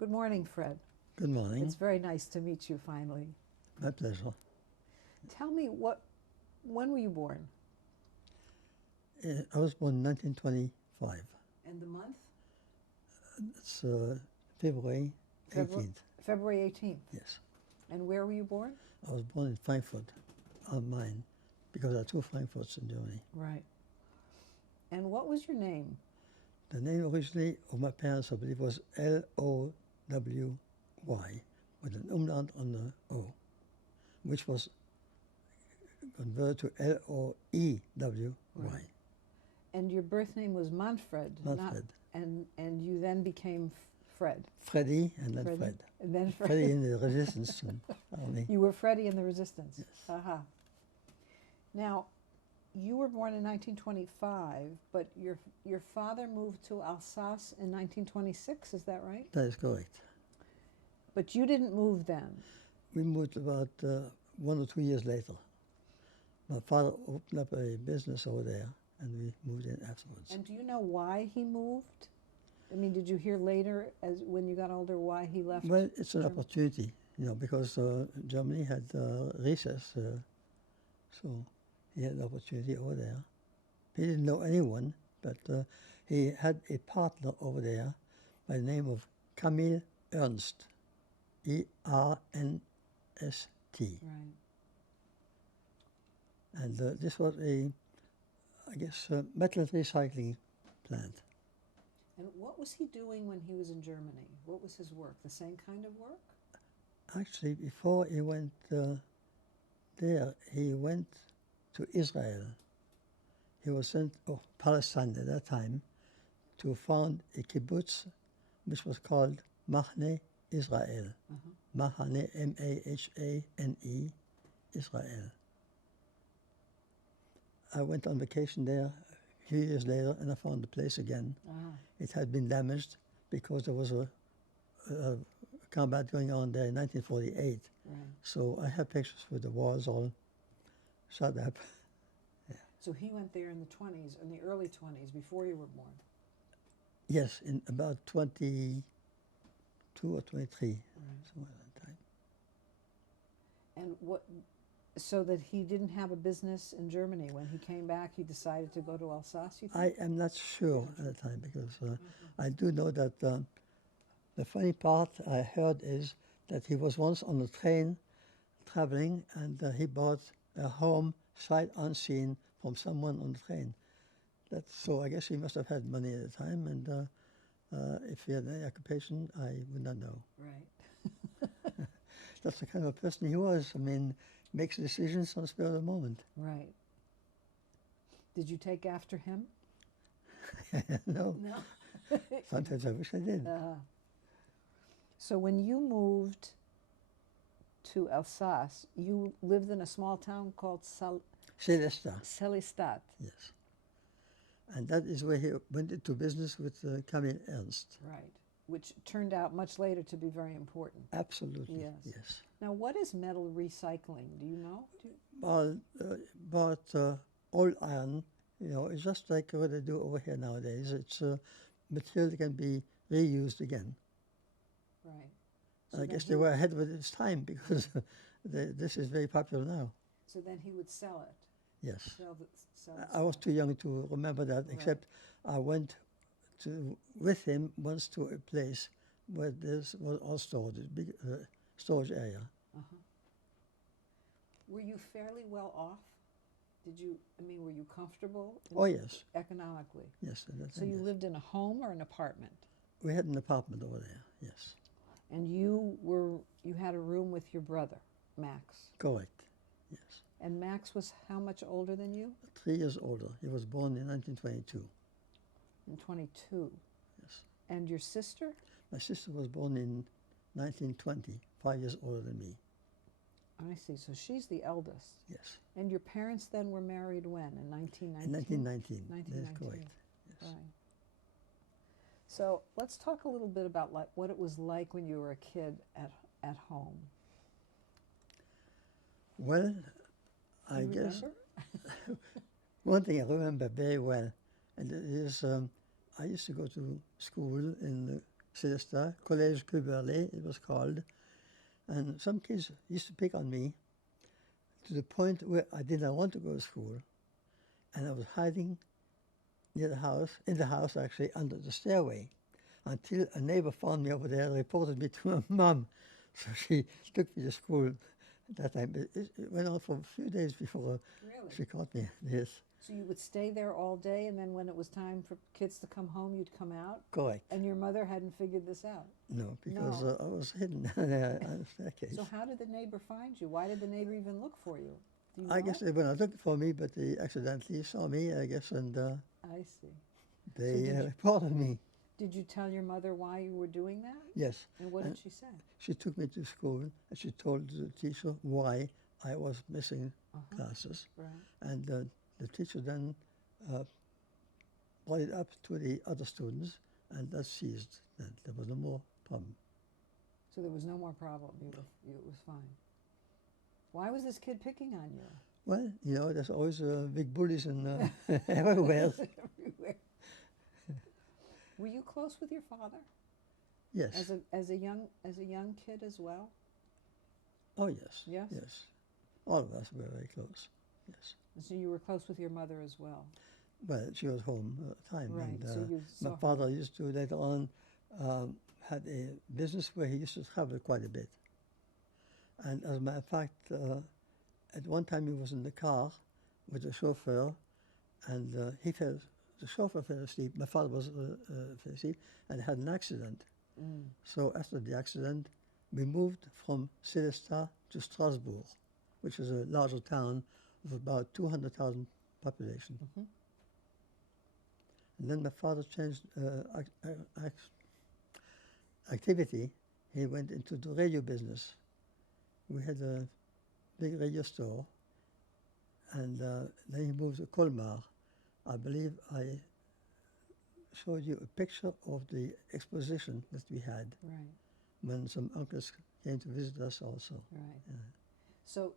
Good morning, Fred. Good morning. It's very nice to meet you finally. My pleasure. Tell me when were you born? I was born in 1925. And the month? It's February February 18th. February 18th. Yes. And where were you born? I was born in Frankfurt am Main because there are two Frankfurts in Germany. Right. And what was your name? The name originally of my parents, I believe, was Lowy with an umlaut on the O, which was converted to Loewy. Right. And your birth name was Manfred. Manfred. And you then became Fred. Freddie and then Freddie? Fred. And then Fred. Freddie in the resistance army. You were Freddie in the Resistance. Yes. Aha. Now, you were born in 1925, but your father moved to Alsace in 1926. Is that right? That is correct. But you didn't move then. We moved about 1 or 2 years later. My father opened up a business over there, and we moved in afterwards. And do you know why he moved? I mean, did you hear later, as when you got older, why he left? Well, it's an Germany? opportunity, because Germany had recess, so he had an opportunity over there. He didn't know anyone, but he had a partner over there by the name of Camille Ernst, E-R-N-S-T. Right. And this was a metal recycling plant. And what was he doing when he was in Germany? What was his work? The same kind of work? Actually, before he went there, he went to Israel. He was sent to Palestine at that time to found a kibbutz which was called Machne Israel. Mahane, M-A-H-A-N-E, Israel. I went on vacation there a few years later, and I found the place again. It had been damaged because there was a combat going on there in 1948. Right. So I have pictures with the walls all shut up. So he went there in the 20s, in the early 20s, before you were born. Yes, in about 22 or 23, somewhere at that time. And so that he didn't have a business in Germany. When he came back, he decided to go to Alsace, you think? I am not sure at the time because I do know that the funny part I heard is that he was once on a train traveling, and he bought a home sight unseen from someone on the train. So I guess he must have had money at the time, and if he had any occupation, I would not know. Right. That's the kind of person he was. I mean, makes decisions on the spur of the moment. Right. Did you take after him? No. No. Sometimes I wish I did. So when you moved to Alsace, you lived in a small town called Celesta, Selistadt. yes. And that is where he went into business with Camille Ernst. Right. Which turned out much later to be very important. Absolutely, Yes. yes. Now, what is metal recycling? Do you know? But old iron, it's just like what they do over here nowadays. It's material that can be reused again. Right. I guess they were ahead of its time because this is very popular now. So then he would sell it. Yes. Sell the I was too young to remember that, except I went with him once to a place where this was all stored, a big storage area. Were you fairly well off? Were you comfortable? Oh, yes. Economically? Yes. So you lived in a home or an apartment? We had an apartment over there, yes. And you had a room with your brother, Max? Correct, yes. And Max was how much older than you? 3 years older. He was born in 1922. In 22? Yes. And your sister? My sister was born in 1920, 5 years older than me. I see. So she's the eldest. Yes. And your parents then were married when? In 1919? In 1919. 1919. That's correct. Yes. Right. So let's talk a little bit about what it was like when you were a kid at home. Well, I guess one thing I remember very well, and it is I used to go to school in the Célestat, Collège Cuberlé, it was called. And some kids used to pick on me to the point where I did not want to go to school. And I was hiding near the house, in the house actually, under the stairway, until a neighbor found me over there and reported me to her mom. So she took me to school at that time. It went on for a few days before Really? she caught me. Yes, So you would stay there all day, and then when it was time for kids to come home, you'd come out? correct. And your mother hadn't figured this out? No, because No. I was hidden on the staircase. So how did the neighbor find you? Why did the neighbor even look for you? Do you I know? guess they were not looking for me, but they accidentally saw me, I guess, and I see. they did you- reported me. Did you tell your mother why you were doing that? Yes, And what And- did she say? she took me to school and she told the teacher why I was missing Uh-huh. classes. Right. And the teacher then brought it up to the other students, and that ceased. Then there was no more problem. So there was no more problem. It was fine. Why was this kid picking on you? Well, you know, there's always big bullies in everywhere. Everywhere. Were you close with your father Yes. as a young kid as well? Oh, yes. Yes? Yes. All of us were very close. Yes. So you were close with your mother as well, Well, she was home at the time. right? And, So you saw my her. father used to later on had a business where he used to travel quite a bit. And as a matter of fact, at one time he was in the car with the chauffeur, and the chauffeur fell asleep. My father was fell asleep and had an accident. Mm. So after the accident, we moved from Célestat to Strasbourg, which is a larger town of about 200,000 population. Mhm. And then my father changed activity. He went into the radio business. We had a big radio store, and then he moved to Colmar. I believe I showed you a picture of the exposition that we had Right, when some uncles came to visit us also. right. Yeah. So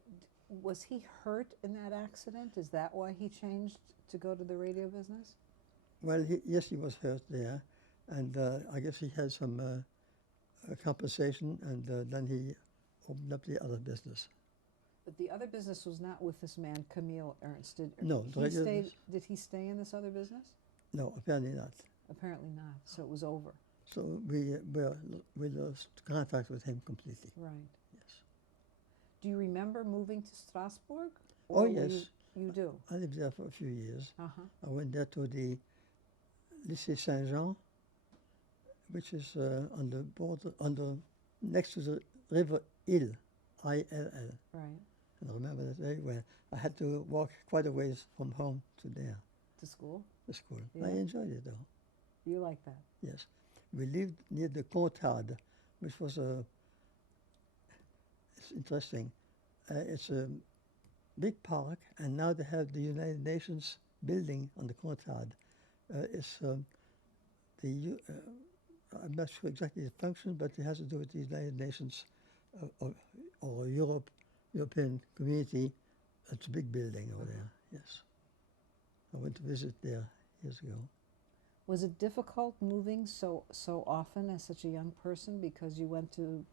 was he hurt in that accident? Is that why he changed to go to the radio business? Well, yes, he was hurt there, and I guess he had some compensation, and then he opened up the other business. But the other business was not with this man, Camille Ernst. No, the radio business- Did he stay in this other business? No, apparently not. Apparently not. So it was over. So we lost contact with him completely. Right. Yes. Do you remember moving to Strasbourg? Oh, Or were yes. You do. I lived there for a few years. Uh huh. I went there to the Lycée Saint-Jean, which is on the border, next to the river Ill, I-L-L. Right. And I remember that very well. I had to walk quite a ways from home to there, To school. the school. Yeah. I enjoyed it though. You like that? Yes. We lived near the Contade, which was it's interesting. It's a big park, and now they have the United Nations building on the Contade. I'm not sure exactly the function, but it has to do with the United Nations or European community. It's a big building over there, yes. I went to visit there years ago. Was it difficult moving so often as such a young person because you went to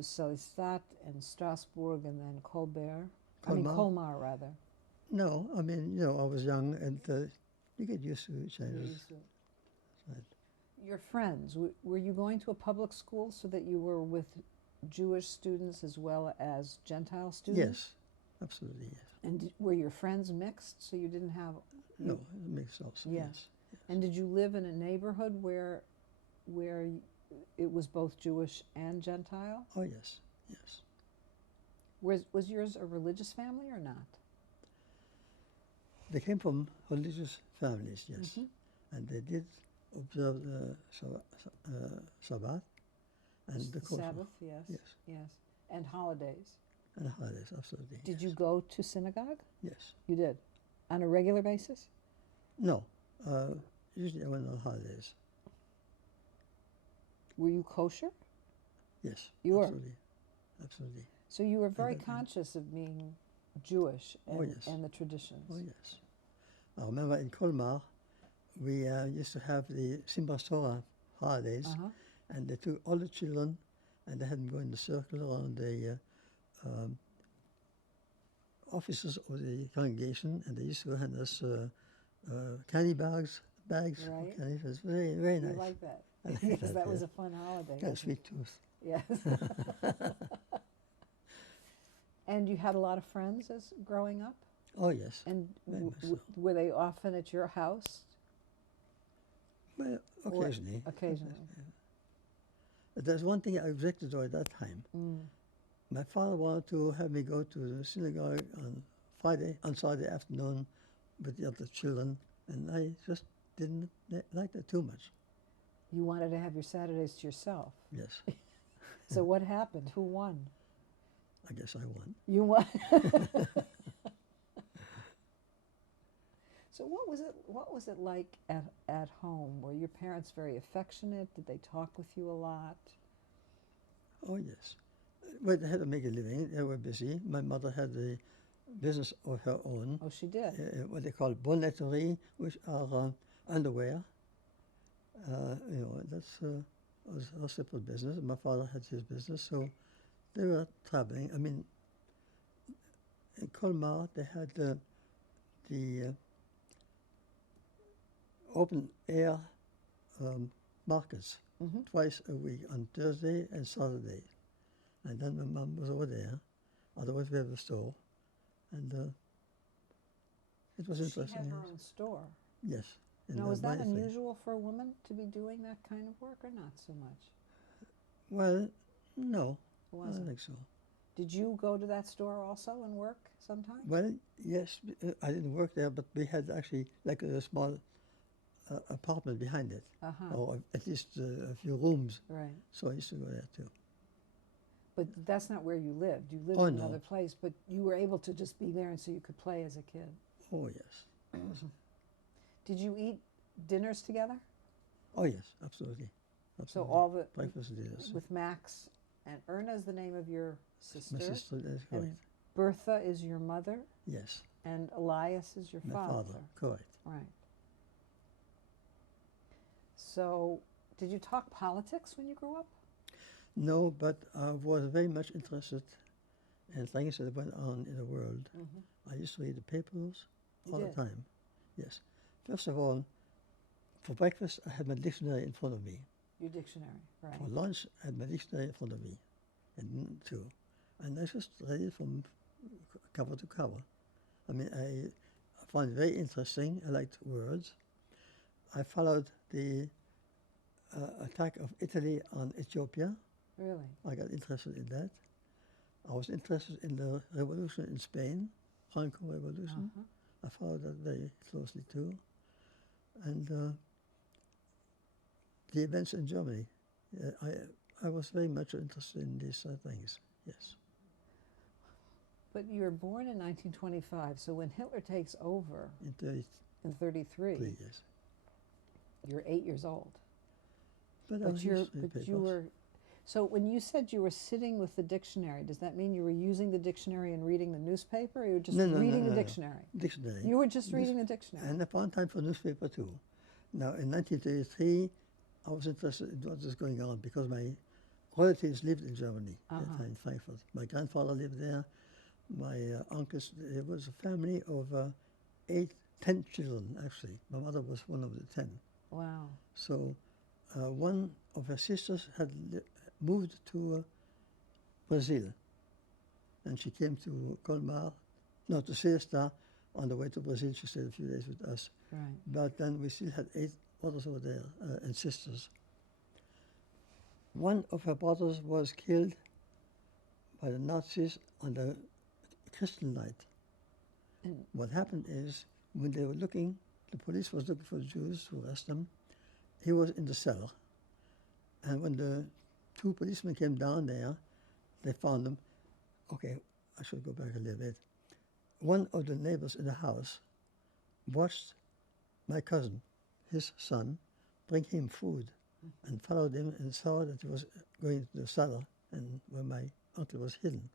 Célestat and Strasbourg and then Colbert? I mean Colmar? Colmar rather. No, I mean, you know, I was young, and you get used to changes. Right. Your friends, were you going to a public school so that you were with Jewish students as well as Gentile students? Yes, absolutely, yes. And were your friends mixed so you didn't have? No, it makes also, Yeah. yes. And did you live in a neighborhood where it was both Jewish and Gentile? Oh, yes, yes. Was yours a religious family or not? They came from religious families, yes. Mhm. And they did observe the Sabbath and the Kosher. Sabbath, yes. Yes, Yes. And holidays. and holidays, absolutely. Did yes. you go to synagogue? Yes. You did. On a regular basis? No, usually I went on holidays. Were you kosher? Yes, You were. absolutely. Absolutely. So you were very that time. conscious of being Jewish and, Oh, yes. and the traditions. Oh, yes. I remember in Colmar, we used to have the Simchas Torah holidays, Uh-huh. and they took all the children, and they had them go in a circle around the offices of the congregation, and they used to hand us candy bags of Right. candy. It was very, very You nice. like that? I like Yes, that, that was yes. a fun holiday. Got a wasn't sweet tooth. it? Yes. And you had a lot of friends as growing up? Oh, yes. And Very much so. were they often at your house? Well, Or- occasionally. Occasionally. But there's one thing I objected to at that time. Mm. My father wanted to have me go to the synagogue on Saturday afternoon with the other children, and I just didn't like that too much. You wanted to have your Saturdays to yourself. Yes, So what happened? Who won? I guess I won. You won. So what was it like at home? Were your parents very affectionate? Did they talk with you a lot? Oh, yes. Well, they had to make a living. They were busy. My mother had a business of her own, Oh, she did. what they call bonneterie, which are underwear. That's was a separate business. My father had his business, so they were traveling. I mean, in Colmar, they had the open air markets Hmm. twice a week on Thursday and Saturday. And then my mom was over there. Otherwise, we have a store. And it was She interesting. had her own store. Yes. in Now, the is that Bonneterie. unusual for a woman to be doing that kind of work, or not so much? Well, no, It I don't wasn't. think so. Did you go to that store also and work sometimes? Well, yes, I didn't work there, but we had actually like a small apartment behind it, Uh-huh. or at least a few rooms. Right. So I used to go there too. But that's not where you lived. You lived Oh, in no. another place, but you were able to just be there and so you could play as a kid. Oh, yes. Did you eat dinners together? Oh, yes, absolutely. So Absolutely. all the Breakfast and dinners. with Max and Erna is the name of your sister. My sister, that's correct. And Bertha is your mother, Yes, and Elias is your my father, correct. Right. So, did you talk politics when you grew up? No, but I was very much interested in things that went on in the world. Mm-hmm. I used to read the papers You all did? the time. Yes. First of all, for breakfast, I had my dictionary in front of me. Your dictionary, right? For lunch, I had my dictionary in front of me, and too. And I just read it from cover to cover. I mean, I found it very interesting. I liked words. I followed the attack of Italy on Ethiopia. Really? I got interested in that. I was interested in the revolution in Spain, Franco Revolution. Uh-huh. I followed that very closely too. And the events in Germany. I was very much interested in these things, yes. But you were born in 1925, so when Hitler takes over In 33 in 33, years. you're 8 years old. But I But was you're, used to the but you papers. were, so when you said you were sitting with the dictionary, does that mean you were using the dictionary and reading the newspaper, or you were just No, no, no, reading no, the no. dictionary? Dictionary. You were just This- reading the dictionary. And I found time for newspaper too. Now, in 1933, I was interested in what was going on because my relatives lived in Germany at that Uh-huh. time, in Frankfurt. My grandfather lived there. My uncles, it was a family of 10 children, actually. My mother was one of the 10. Wow. So one of her sisters had moved to Brazil. And she came to Colmar, no, to Siesta. On the way to Brazil, she stayed a few days with us. Right. But then we still had 8 brothers over there and sisters. One of her brothers was killed by the Nazis on the Christian night. And What happened is, when they were looking, the police was looking for Jews to arrest them. He was in the cellar. And when the 2 policemen came down there, they found him. Okay, I should go back a little bit. One of the neighbors in the house watched my cousin, his son, bring him food and followed him and saw that he was going to the cellar and where my uncle was hidden.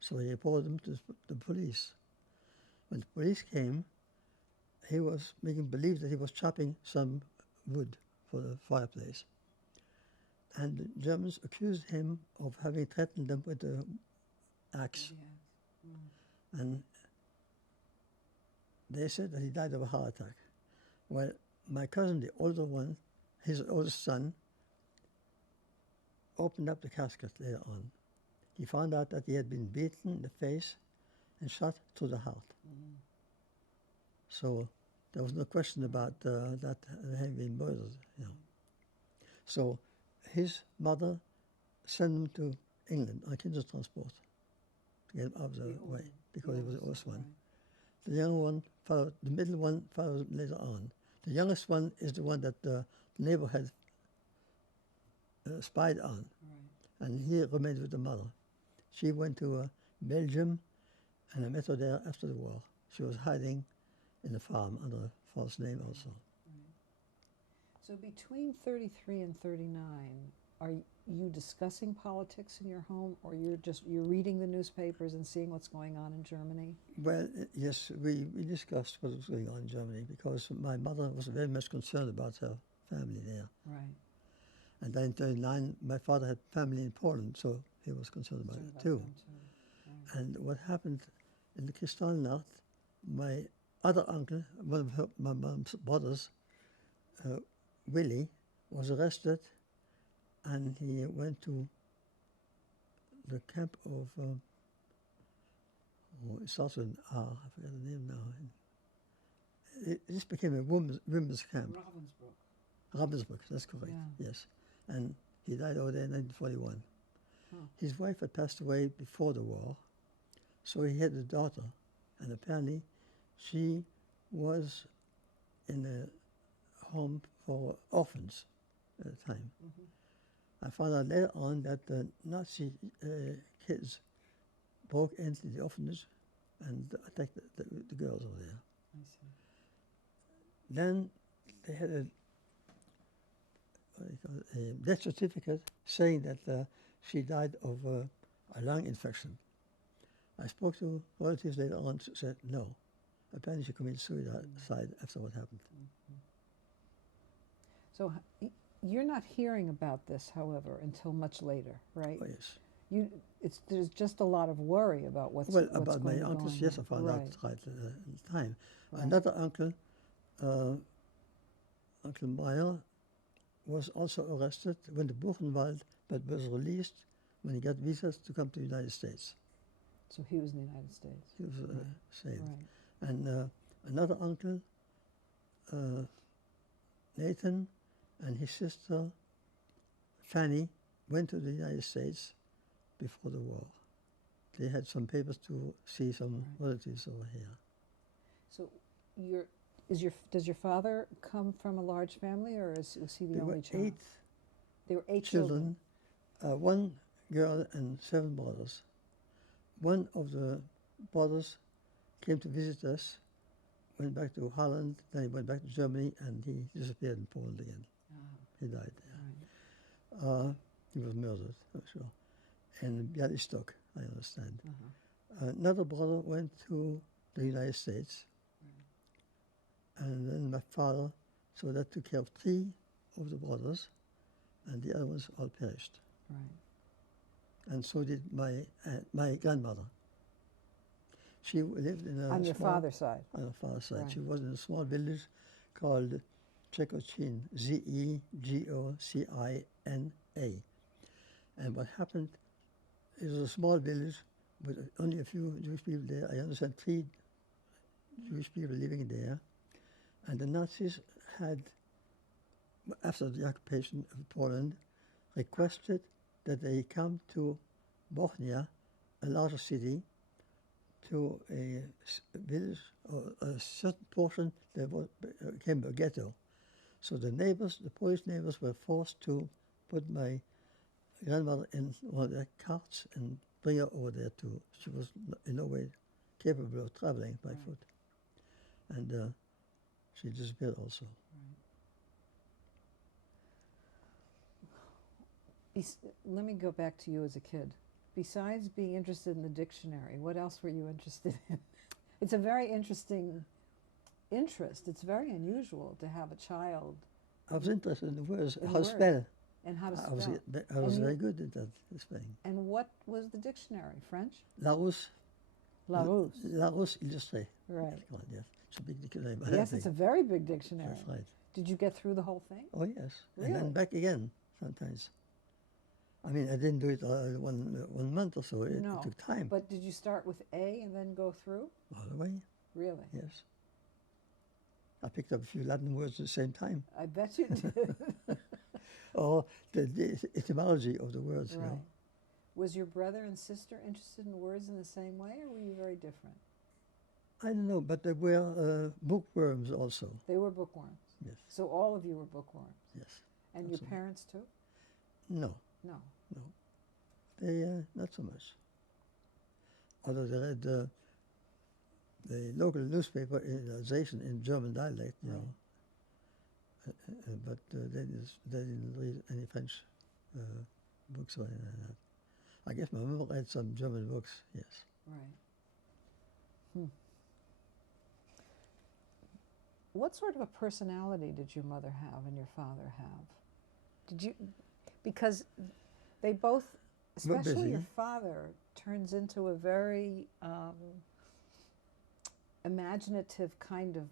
So he reported him to the police. When the police came, he was making believe that he was chopping some wood for the fireplace. and the Germans accused him of having threatened them with the axe. And they said that he died of a heart attack. Well, my cousin, the older one, his oldest son, opened up the casket later on. He found out that he had been beaten in the face and shot through the heart. So there was no question about that having been murdered. You know. So his mother sent him to England on Kindertransport to get him out of the way because he was the oldest one. The young one followed, the middle one followed later on. The youngest one is the one that the neighbor had spied on, and he remained with the mother. She went to Belgium, and I met her there after the war. She was hiding in a farm under a false name also. So between 33 and 39, are you discussing politics in your home, or you're reading the newspapers and seeing what's going on in Germany? Well, yes, we discussed what was going on in Germany because my mother was very much concerned about her family there. Right. And then in 39, my father had family in Poland, so he was concerned about it too. Right. And what happened in the Kristallnacht, my other uncle, one of my mom's brothers, Willie, was arrested, and he went to the camp of, it starts with an R, I forget the name now. This became a women's camp. Ravensbrück, that's correct, yes. And he died over there in 1941. His wife had passed away before the war, so he had a daughter, and apparently she was in a home for orphans at the time. I found out later on that the Nazi kids broke into the orphanage and attacked the girls over there. I see. Then they had a death certificate saying that she died of a lung infection. I spoke to relatives later on, said no. Apparently she committed suicide after what happened. So you're not hearing about this, however, until much later, right? Oh, yes. There's just a lot of worry about what's Well, what's about going my uncles, yes, I found out right right at the time. Right. Another uncle, Uncle Meyer, was also arrested, went to Buchenwald, but was released when he got visas to come to the United States. So he was in the United States. He was saved. Right. And another uncle, Nathan, and his sister, Fanny, went to the United States before the war. They had some papers to see some relatives over here. So does your father come from a large family, or was he the There only were child? There were eight children, one girl and 7 brothers. One of the brothers came to visit us, went back to Holland, then he went back to Germany, and he disappeared in Poland again. He died there. Right. He was murdered, I'm sure. In Bialystok, I understand. Another brother went to the United States, and then my father, so that took care of 3 of the brothers, and the other ones all perished. Right. And so did my grandmother. She lived in a On your father's side. On her father's side. Right. She was in a small village called Zegocina, Zegocina. And what happened, it was a small village with only a few Jewish people there. I understand 3 Jewish people living there. And the Nazis had, after the occupation of Poland, requested that they come to Bochnia, a larger city, to a village or a certain portion that became a ghetto. So the neighbors, the Polish neighbors, were forced to put my grandmother in one of their carts and bring her over there too. She was in no way capable of traveling by foot. And she disappeared also. Let me go back to you as a kid. Besides being interested in the dictionary, what else were you interested in? It's a very interesting interest. It's very unusual to have a child. I was interested in the words, In how words. spell. And how to I was, spell? I was And very you- good at that spelling. And what was the dictionary? French? Larousse, Larousse. Larousse Illustré. Right. Come on, yes. It's a big dictionary. I Yes, think. it's a very big dictionary. That's right. Did you get through the whole thing? Oh, yes. And Really? then back again sometimes. I mean, I didn't do it one month or so. It No. took time. But did you start with A and then go through? All the way, Really? yes. I picked up a few Latin words at the same time. I bet you did. Or the etymology of the words, you Right. know. Was your brother and sister interested in words in the same way, or were you very different? I don't know, but there were bookworms also. They were bookworms. Yes, So all of you were bookworms. yes. And your Absolutely. parents too? No, No. they not so much. Although they read the local newspaper in Alsatian in German dialect, you Right. know. But they didn't read any French books or anything like that. I guess my mom read some German books, yes. Right. What sort of a personality did your mother have and your father have? Did you, because they both, We're especially your busy. father, turns into a very imaginative kind of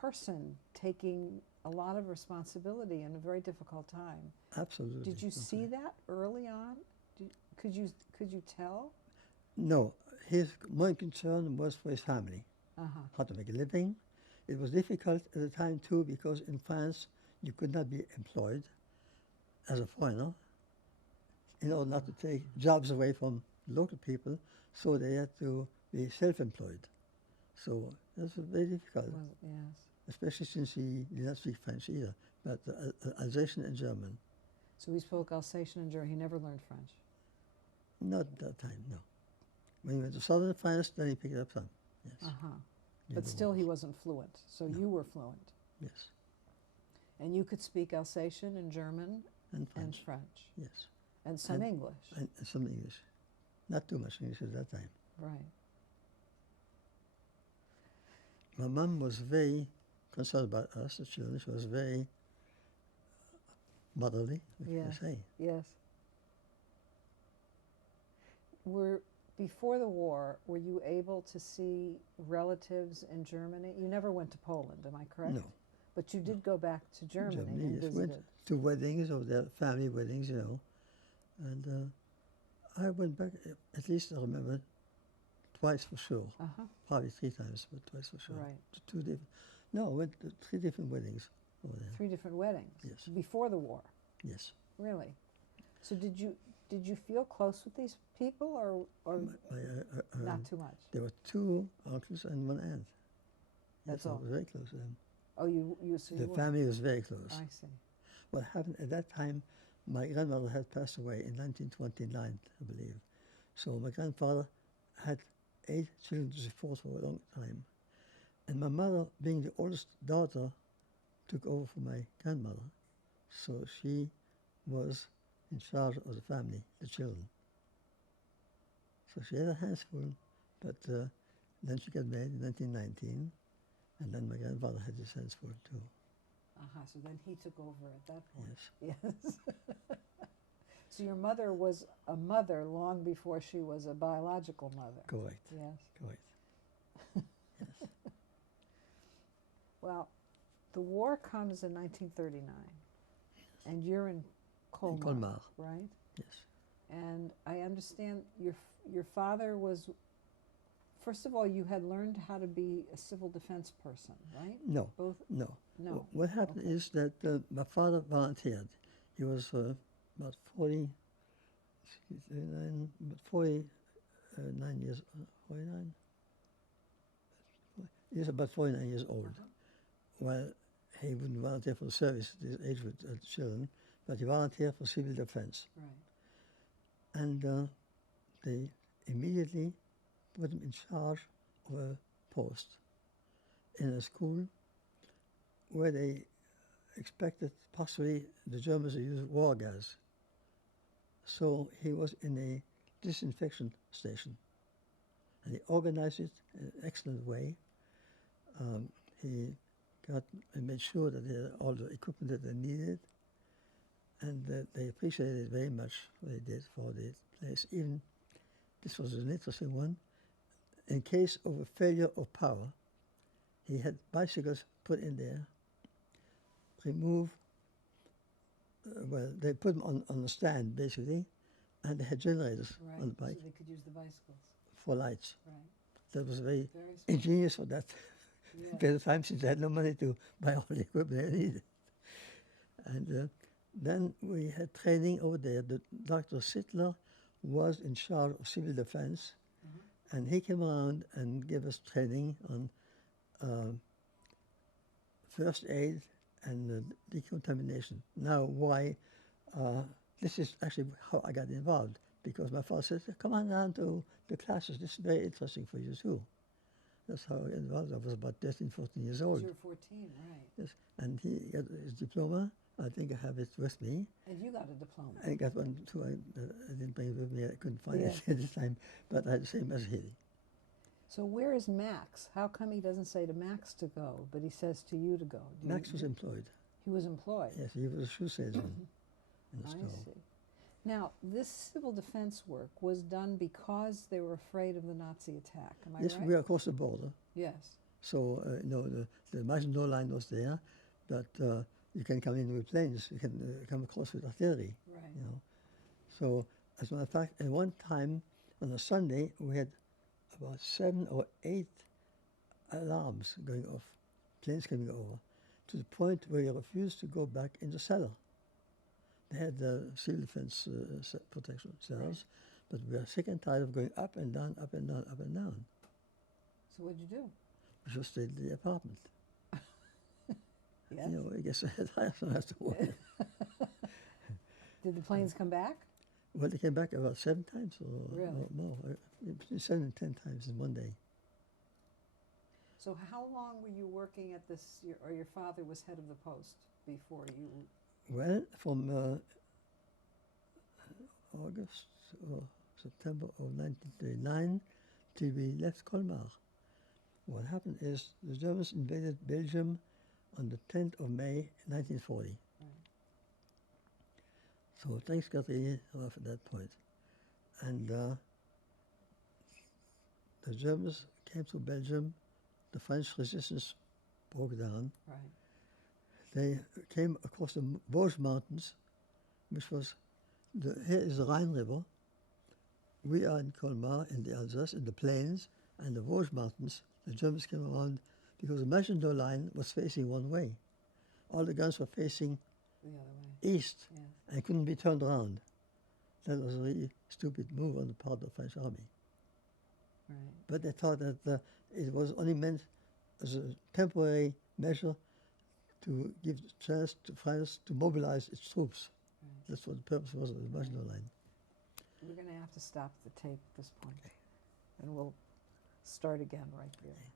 person, taking a lot of responsibility in a very difficult time. Absolutely. Did you see that early on? Could you tell? No, his main concern was for his family, Uh-huh. how to make a living. It was difficult at the time too because in France you could not be employed as a foreigner in order not to take jobs away from local people, so they had to be self-employed. So this was very difficult, Yes. especially since he did not speak French either, but Alsatian and German. So he spoke Alsatian and German. He never learned French. Not at that time, no. When he went to southern France, then he picked up some. Yes. Uh-huh. near But the still, he walls. wasn't fluent. So No. you were fluent. Yes. And you could speak Alsatian and German And and French. French. Yes. And some And- English. And some English. Not too much English at that time. Right. My mom was very concerned about us, the children. She was very motherly, we can Yes. say. Yes. Before the war, were you able to see relatives in Germany? You never went to Poland, am I correct? No. But you did go back to Germany and yes. visited. Went to weddings or their family weddings, you know. And I went back, at least I remember, twice for sure. Uh-huh. Probably 3 times, but twice for sure. Right. To 2 different, no, I went to 3 different weddings over there. 3 different weddings. Yes. Before the war. Yes. Really? So did you feel close with these people, or not too much? There were 2 uncles and 1 aunt. That's Yes, I all. was very close to them. Oh, so The you were. family was very close. I see. What happened at that time, my grandmother had passed away in 1929, I believe. So my grandfather had 8 children to support for a long time. And my mother, being the oldest daughter, took over for my grandmother. So she was in charge of the family, the children. So she had a hands full, but then she got married in 1919, and then my grandfather had his hands full too. Uh-huh. So then he took over at that point. Yes. Yes. So your mother was a mother long before she was a biological mother. Correct. Yes. Correct. Yes. Well, the war comes in 1939, and you're in Colmar, In Colmar. right? Yes. And I understand your father was. First of all, you had learned how to be a civil defense person, right? No. Both. No. No. What happened Okay. is that my father volunteered. He was about 49 years, 49? He was about 49 years old. Uh-huh. Well, he wouldn't volunteer for the service at this age with children, but he volunteered for civil defense. Right. And they immediately put him in charge of a post in a school where they expected possibly the Germans to use war gas. So he was in a disinfection station, and he organized it in an excellent way. He made sure that they had all the equipment that they needed, and they appreciated very much what he did for the place. Even this was an interesting one. In case of a failure of power, he had bicycles put in there, remove, they put them on the stand basically, and they had generators Right. on the bike So they could use the bicycles. for lights. Right. That was very Very smart. ingenious for that Yeah. period of time, since they had no money to buy all the equipment they needed. And then we had training over there. Dr. Sittler was in charge of civil defense, and he came around and gave us training on first aid and decontamination. Now, why? This is actually how I got involved, because my father said, come on down to the classes. This is very interesting for you too. That's how I got involved. I was about 13, 14 years old. You were 14, right. Yes. And he got his diploma. I think I have it with me. And you got a diploma. I got one too. I didn't bring it with me. I couldn't find Yes. it at this time. But I had the same as he. So where is Max? How come he doesn't say to Max to go, but he says to you to go? Max was employed. He was employed. Yes, he was a shoe salesman in the I store. see. Now, this civil defense work was done because they were afraid of the Nazi attack. Am I Yes, right? we are across the border. Yes. So, the Maginot Line was there, but you can come in with planes. You can come across with artillery, Right. you know. So, as a matter of fact, at one time, on a Sunday, we had about 7 or 8 alarms going off, planes coming over, to the point where you refused to go back in the cellar. They had civil defense protection cells, but we are sick and tired of going up and down, up and down, up and down. So what'd you do? We just stayed in the apartment. Yes. You know, I guess I had higher than to work. Did the planes come back? Well, they came back about 7 times or Really? more. Between 7 and 10 times in one day. So how long were you working at this, or your father was head of the post before you? Well, from August or September of 1939 till we left Colmar. What happened is the Germans invaded Belgium on the 10th of May 1940. So things got really rough at that point. And the Germans came to Belgium. The French resistance broke down. Right. They came across the Vosges Mountains, which was, here is the Rhine River. We are in Colmar, in the Alsace, in the plains, and the Vosges Mountains. The Germans came around because the Maginot Line was facing one way. All the guns were facing The other way. east Yes. and couldn't be turned around. That was a really stupid move on the part of the French army. Right. But they thought that it was only meant as a temporary measure to give the chance to France to mobilize its troops. Right. That's what the purpose was of the Maginot Line. We're going to have to stop the tape at this point, and we'll start again right there.